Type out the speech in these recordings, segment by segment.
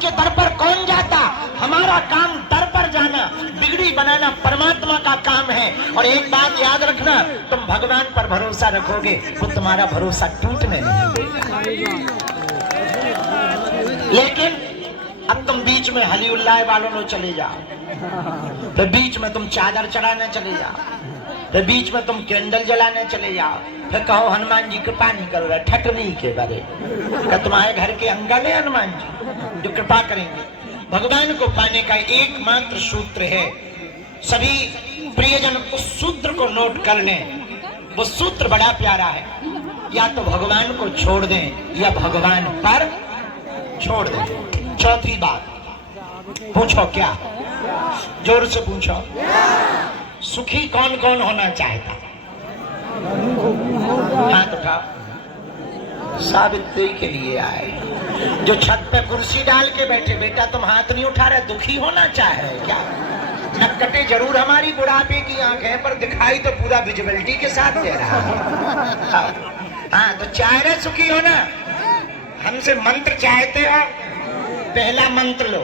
के दर पर कौन जाता? हमारा काम दर पर जाना, बिगड़ी बनाना परमात्मा का काम है। और एक बात याद रखना, तुम भगवान पर भरोसा रखोगे वो तुम्हारा भरोसा टूटने नहीं देगा। लेकिन अब तुम बीच में हली उल्लाह वालों लो चले जाओ, फिर बीच में तुम चादर चढ़ाने चले जाओ, फिर बीच में तुम कैंडल जलाने चले जाओ, फिर कहो हनुमान जी कृपा नहीं कर रहे, ठटरी के बारे क्या तुम्हारे घर के अंकल है हनुमान जी जो कृपा करेंगे? भगवान को पाने का एकमात्र सूत्र है, सभी प्रियजन उस सूत्र को नोट कर लें। वो सूत्र बड़ा प्यारा है, या तो भगवान को छोड़ दें या भगवान पर छोड़ दें। चौथी बात पूछो, क्या? जोर से पूछो। सुखी कौन कौन होना चाहता? हाथ उठाओ। सावित्री के लिए आए जो छत पे कुर्सी डाल के बैठे। बेटा तुम हाथ नहीं उठा रहे, दुखी होना चाहे क्या? नक्कटे जरूर हमारी बुढ़ापे की आंख है, पर दिखाई तो पूरा विजिबिलिटी के साथ दे रहा है। हाँ तो चाह रहे सुखी होना? हमसे मंत्र चाहते हो? पहला मंत्र लो,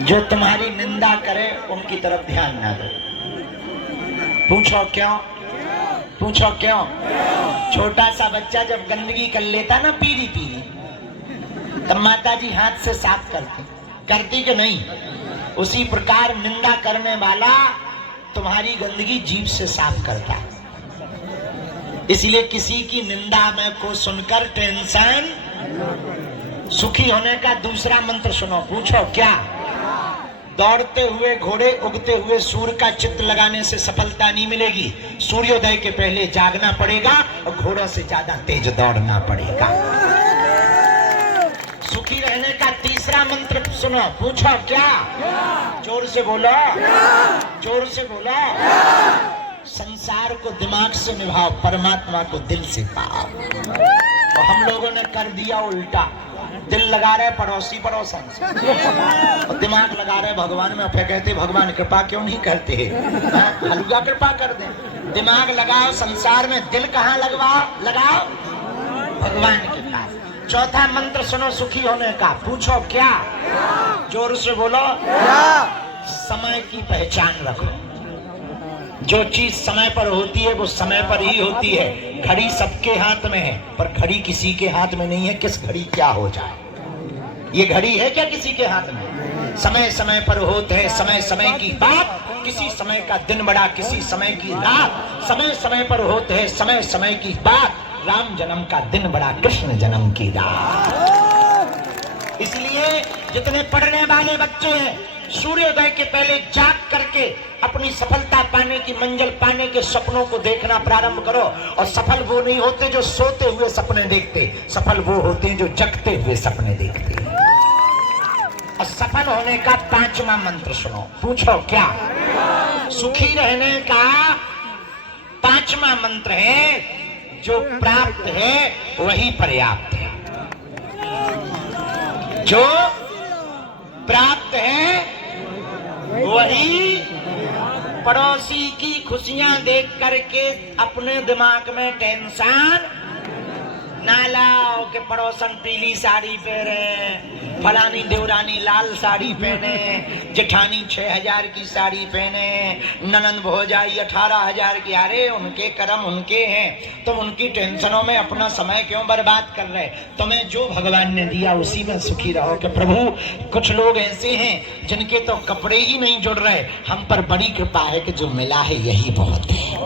जो तुम्हारी निंदा करे उनकी तरफ ध्यान ना दो। पूछो क्यों? पूछो क्यों? छोटा सा बच्चा जब गंदगी कर लेता ना पीली पीली, तब माता जी हाथ से साफ करती कि नहीं? उसी प्रकार निंदा करने वाला तुम्हारी गंदगी जीभ से साफ करता। इसलिए किसी की निंदा में को सुनकर टेंशन। सुखी होने का दूसरा मंत्र सुनो। पूछो क्या? दौड़ते हुए घोड़े उगते हुए सूर्य का चित्र लगाने से सफलता नहीं मिलेगी। सूर्योदय के पहले जागना पड़ेगा और घोड़ों से ज्यादा तेज दौड़ना पड़ेगा। सुखी रहने का तीसरा मंत्र सुनो। पूछो क्या? जोर से बोलो, जोर से बोलो। संसार को दिमाग से निभाओ, परमात्मा को दिल से पाओ। और हम लोगों ने कर दिया उल्टा, दिल लगा रहे पड़ोसी पड़ोसन से और दिमाग लगा रहे भगवान में। फिर कहते भगवान कृपा क्यों नहीं करते? हलुआ कृपा कर दे। दिमाग लगाओ संसार में, दिल कहाँ लगवाओ? लगाओ भगवान के पास। चौथा मंत्र सुनो सुखी होने का। पूछो क्या? जोर से बोलो। समय की पहचान रखो। जो चीज समय पर होती है वो समय पर ही होती है। घड़ी सबके हाथ में है, पर घड़ी किसी के हाथ में नहीं है। किस घड़ी क्या हो जाए, ये घड़ी है क्या किसी के हाथ में? समय समय पर होते हैं, समय समय की बात। किसी समय का दिन बड़ा, किसी समय की रात। समय समय पर होते हैं, समय समय की बात। राम जन्म का दिन बड़ा, कृष्ण जन्म की रात। इसलिए जितने पढ़ने वाले बच्चे हैं, सूर्योदय के पहले जाग करके अपनी सफलता पाने की, मंजिल पाने के सपनों को देखना प्रारंभ करो। और सफल वो नहीं होते जो सोते हुए सपने देखते, सफल वो होते हैं जो जगते हुए सपने देखते। और सफल होने का पांचवा मंत्र सुनो। पूछो क्या? सुखी रहने का पांचवा मंत्र है, जो प्राप्त है वही पर्याप्त है। जो प्राप्त है वही। पड़ोसी की खुशियां देख करके अपने दिमाग में टेंशन ना लाओ कि पड़ोसन पीली साड़ी पहने, फलानी देवरानी लाल साड़ी पहने, जेठानी 6000 की साड़ी पहने, ननंद भौजाई 18,000 की। अरे उनके कर्म उनके हैं, तुम उनकी टेंशनों में अपना समय क्यों बर्बाद कर रहे? तुम्हें जो भगवान ने दिया उसी में सुखी रहो। कि प्रभु कुछ लोग ऐसे हैं जिनके तो कपड़े ही नहीं जुड़ रहे, हम पर बड़ी कृपा है कि जो मिला है यही बहुत है।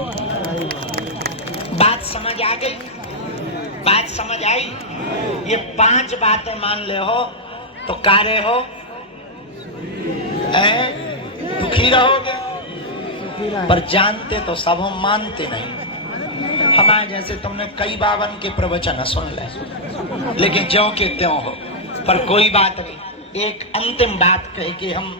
बात समझ आ गई? बात समझ आई? ये 5 बातें मान ले हो तो कारे हो, दुखी रहोगे। पर जानते तो सब हम, मानते नहीं। हमारे जैसे तुमने कई बावन के प्रवचन सुन ले, लेकिन ज्यों के त्यों हो। पर कोई बात नहीं, एक अंतिम बात कह के हम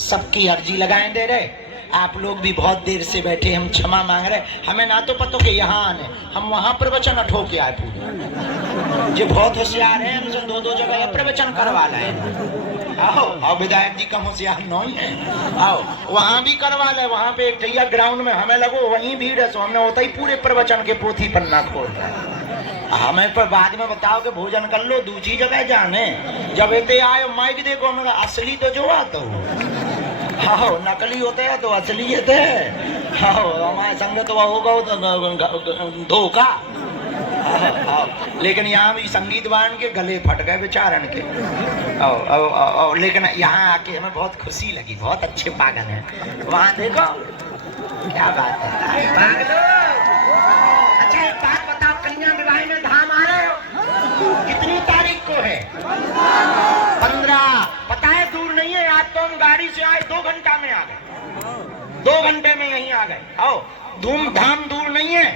सबकी अर्जी लगाए दे रहे। आप लोग भी बहुत देर से बैठे, हम क्षमा मांग रहे। हमें ना तो पता कि यहाँ आने, हम वहां प्रवचन अठो के आए पूरे। जो बहुत होशियार है, हमसे 2-2 जगह प्रवचन करवा लाए। आओ आओ, विधायक जी कम होशियार नहीं है, आओ वहां भी करवा ले। वहां पे एक ग्राउंड में हमें लगो वहीं भीड़ है, सो हमने होता ही पूरे प्रवचन के पोथी पन्ना खोल दिया। हमें पर बाद में बताओ कि भोजन कर लो, दूसरी जगह जाने। जब इतने आए माइक देखो, हमने असली तो जो आता हाँ नकली होते हैं तो असलियत है। हाँ हमारे संग तो होगा तो धोखा। लेकिन यहाँ भी संगीत वान के गले फट गए बेचारन के। लेकिन यहाँ आके हमें बहुत खुशी लगी, बहुत अच्छे पागल हैं। वहाँ देखो क्या बात है पागलो। अच्छा एक बात बताओ, कन्या विवाह में धाम आ रहे हो? कितनी तारीख को है? 15। पता है दूर नहीं है, आज तो हम गाड़ी से आए 2 घंटा में आ गए, 2 घंटे में यहीं आ गए। आओ धूमधाम दूर नहीं है,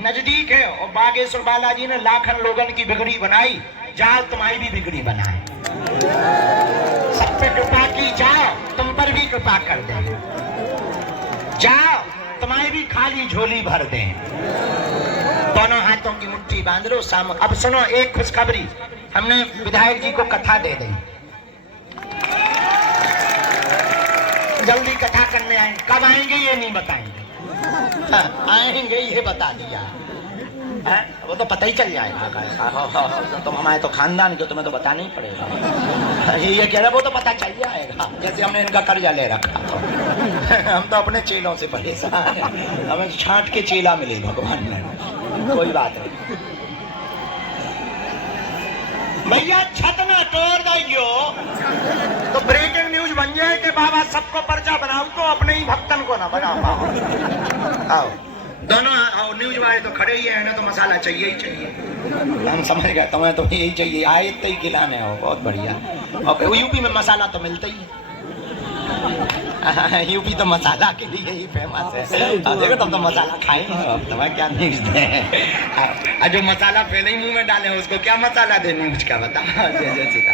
नजदीक है। और बागेश्वर बालाजी ने लाखन लोगन की बिगड़ी बनाई, जाओ तुम्हारी भी बिगड़ी बनाए। सब पे कृपा की, जाओ तुम पर भी कृपा कर दे, जाओ तुम्हारी भी खाली झोली भर दे। दोनों हाथों की मुट्ठी बांध लो साम। अब सुनो एक खुशखबरी, हमने विधायक जी को कथा दे दी, जल्दी कथा करने आए। कब आएंगे ये नहीं बताएंगे, आएंगे ये बता दिया है, वो तो पता ही चल जाएगा। तुम हमारे तो खानदान के, तुम्हें तो बताना ही पड़ेगा। ये कह रहे वो तो पता चल जाएगा, जैसे हमने इनका कर्जा ले रखा। हम तो अपने चेलों से परेशान हैं, हमें छांट के चेला मिले भगवान ने। कोई बात नहीं भैया, छत ना तोड़ दो तो ब्रेकिंग न्यूज बन जाए कि बाबा सबको पर्चा बनाओ तो अपने ही भक्तन को ना बना पाओ। आओ दोनों आओ, न्यूज वाले तो खड़े ही है ना, तो मसाला चाहिए ही चाहिए। हम समझ गए, तुम्हें तो यही चाहिए, आए इतने ही खिलाने हो, बहुत बढ़िया। और यूपी में मसाला तो मिलता ही है। यूपी तो मसाला के लिए ही फेमस है। देखो तुम तो मसाला खाएंगे, अब तुम्हें क्या न्यूज दे। जो मसाला पहले ही मुंह में डाले उसको क्या मसाला दे न्यूज का, बता। जय जय सीता।